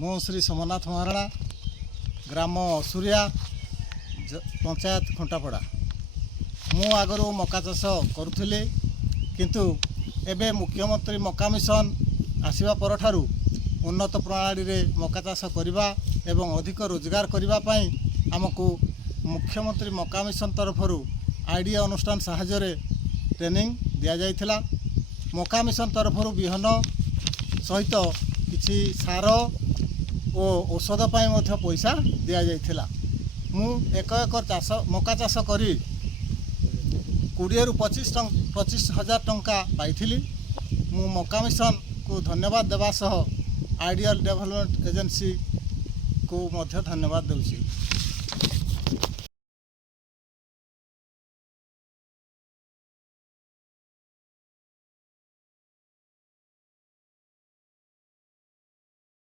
मु श्री सोमनाथ महाराणा ग्राम असुरिया पंचायत खुंटापड़ा मु आगरू मका चाष करुली किंतु एबे मुख्यमंत्री मका मिशन आसिबा परठारु उन्नत प्रणाली रे मका चाष करबा एवं अधिक रोजगार करबा पई हमकु मुख्यमंत्री मका मिशन तरफरु आईडिया अनुष्ठान साहाय्य ट्रेनिंग दिया जाइथिला। मका मिशन तरफरु बिहन सहित किछि सार ओ औषध पाई मध्य पैसा दिया जाइथिला। मु एक एकर चाष मका चाष करी 20 रु 25,000 टंका पाइथिली। मु मका मिशन को धन्यवाद देवा सह आइडियल डेवलपमेंट एजेंसी को मध्य धन्यवाद देउछि।